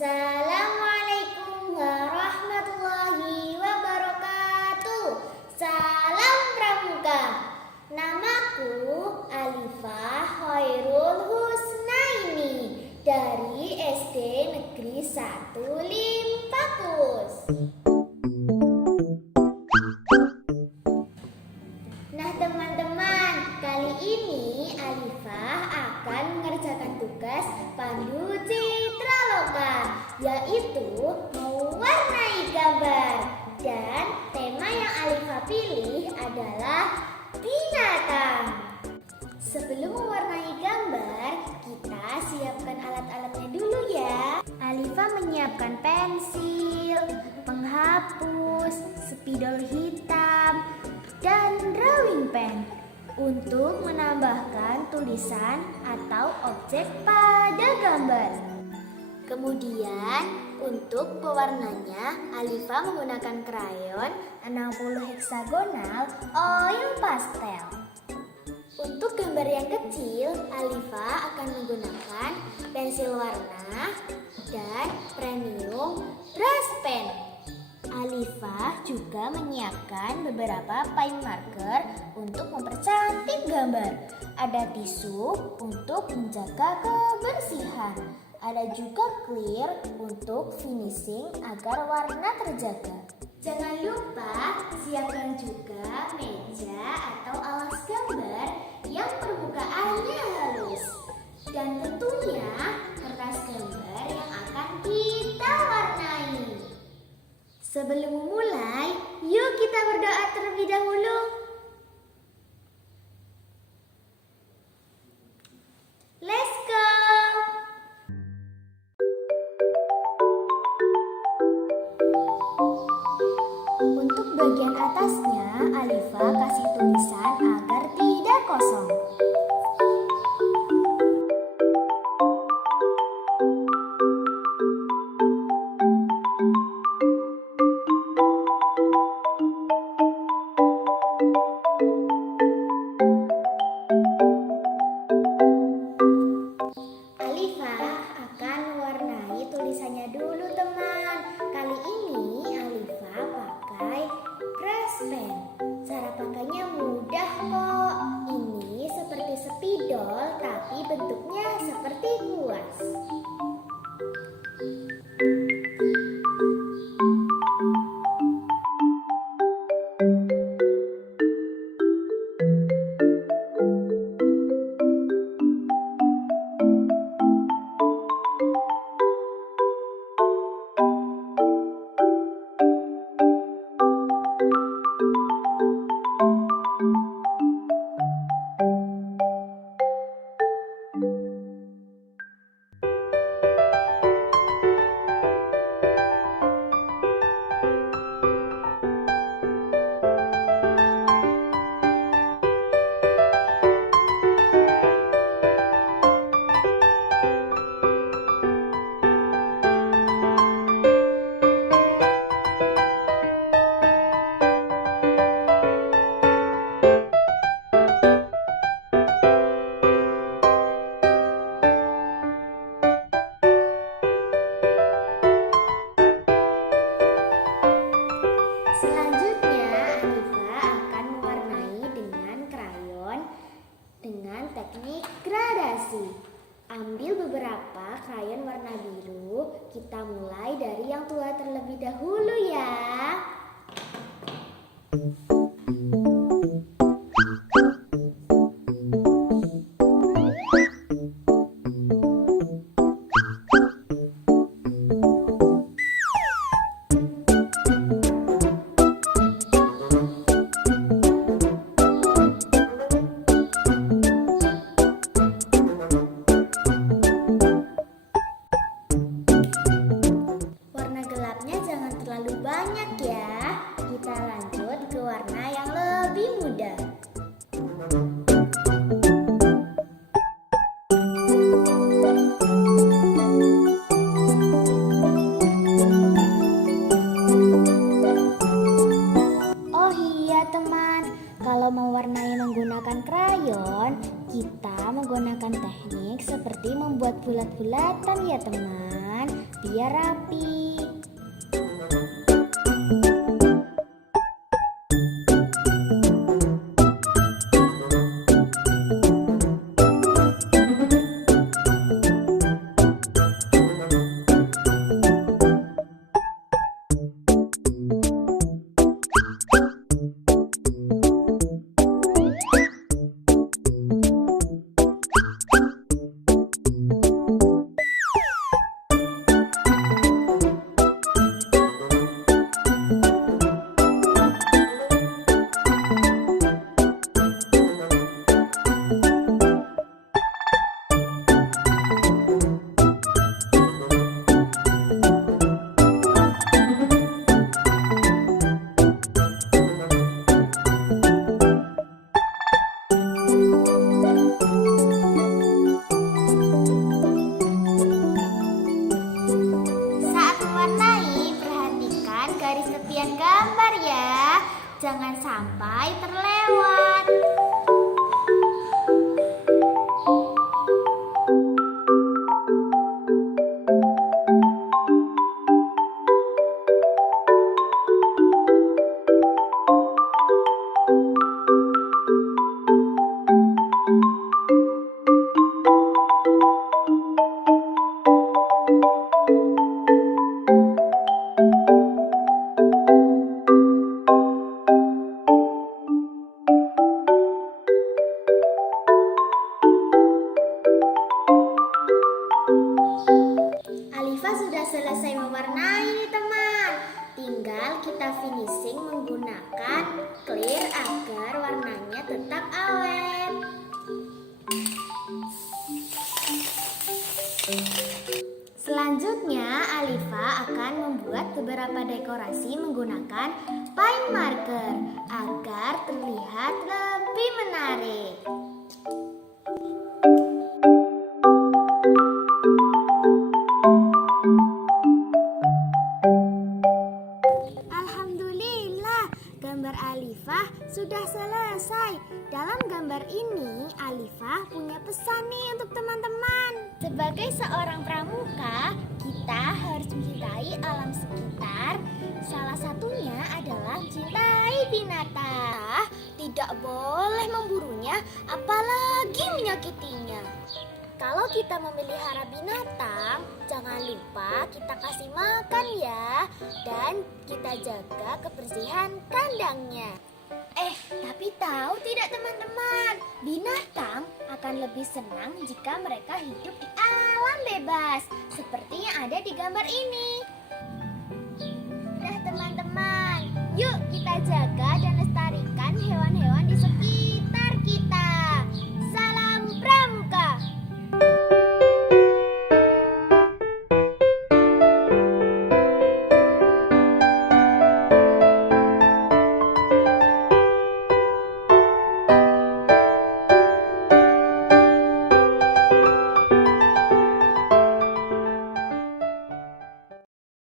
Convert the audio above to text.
Assalamualaikum warahmatullahi wabarakatuh. Salam Pramuka. Namaku Alifah Khairul Husnaini dari SD Negeri 1 Limpakus. Nah teman-teman, kali ini Alifah akan mengerjakan tugas pandu citraloka, yaitu mewarnai gambar. Dan tema yang Alifah pilih adalah binatang. Sebelum mewarnai gambar, kita siapkan alat-alatnya dulu ya. Alifah menyiapkan pensil, penghapus, spidol hitam, dan drawing pen untuk menambahkan tulisan atau objek pada gambar. Kemudian untuk pewarnanya, Alifah menggunakan krayon 60 heksagonal oil pastel. Untuk gambar yang kecil, Alifah akan menggunakan pensil warna dan premium brush pen. Alifah juga menyiapkan beberapa paint marker untuk mempercantik gambar. Ada tisu untuk menjaga kebersihan. Ada juga clear untuk finishing agar warna terjaga. Jangan lupa siapkan juga meja atau alas gambar yang permukaannya halus. Dan tentunya kertas gambar yang akan kita warnai. Sebelum memulai, yuk kita berdoa terlebih dahulu. Let's go! Untuk bagian atasnya, Alifah kasih tulisan agar tidak kosong. Tulisannya dulu teman. Kali ini Alifah pakai brush pen. Cara pakainya mudah kok. Ini seperti spidol tapi bentuknya seperti kuas. Teknik gradasi. Ambil beberapa krayon warna biru. Kita mulai dari yang tua terlebih dahulu ya. Banyak ya. Kita lanjut ke warna biar rapi. Saat mewarnai, perhatikan garis tepian gambar ya. Jangan sampai terlewat. Alifa sudah selesai mewarnai nih teman. Tinggal kita finishing menggunakan clear agar warnanya tetap awet. Selanjutnya Alifa akan membuat beberapa dekorasi menggunakan paint marker agar terlihat lebih menarik. Alhamdulillah, gambar Alifa sudah selesai. Dalam gambar ini, Alifa punya pesan nih untuk teman-teman. Sebagai seorang pramuka, kita harus mencintai alam sekitar. Salah satunya adalah mencintai binatang. Tidak boleh memburunya, apalagi menyakitinya. Kalau kita memelihara binatang, jangan lupa kita kasih makan ya. Dan kita jaga kebersihan kandangnya. Tapi tahu tidak teman-teman, binatang akan lebih senang jika mereka hidup di alam bebas, seperti yang ada di gambar ini. Nah teman-teman, yuk kita jaga dan lestarikan hewan-hewan di sekitar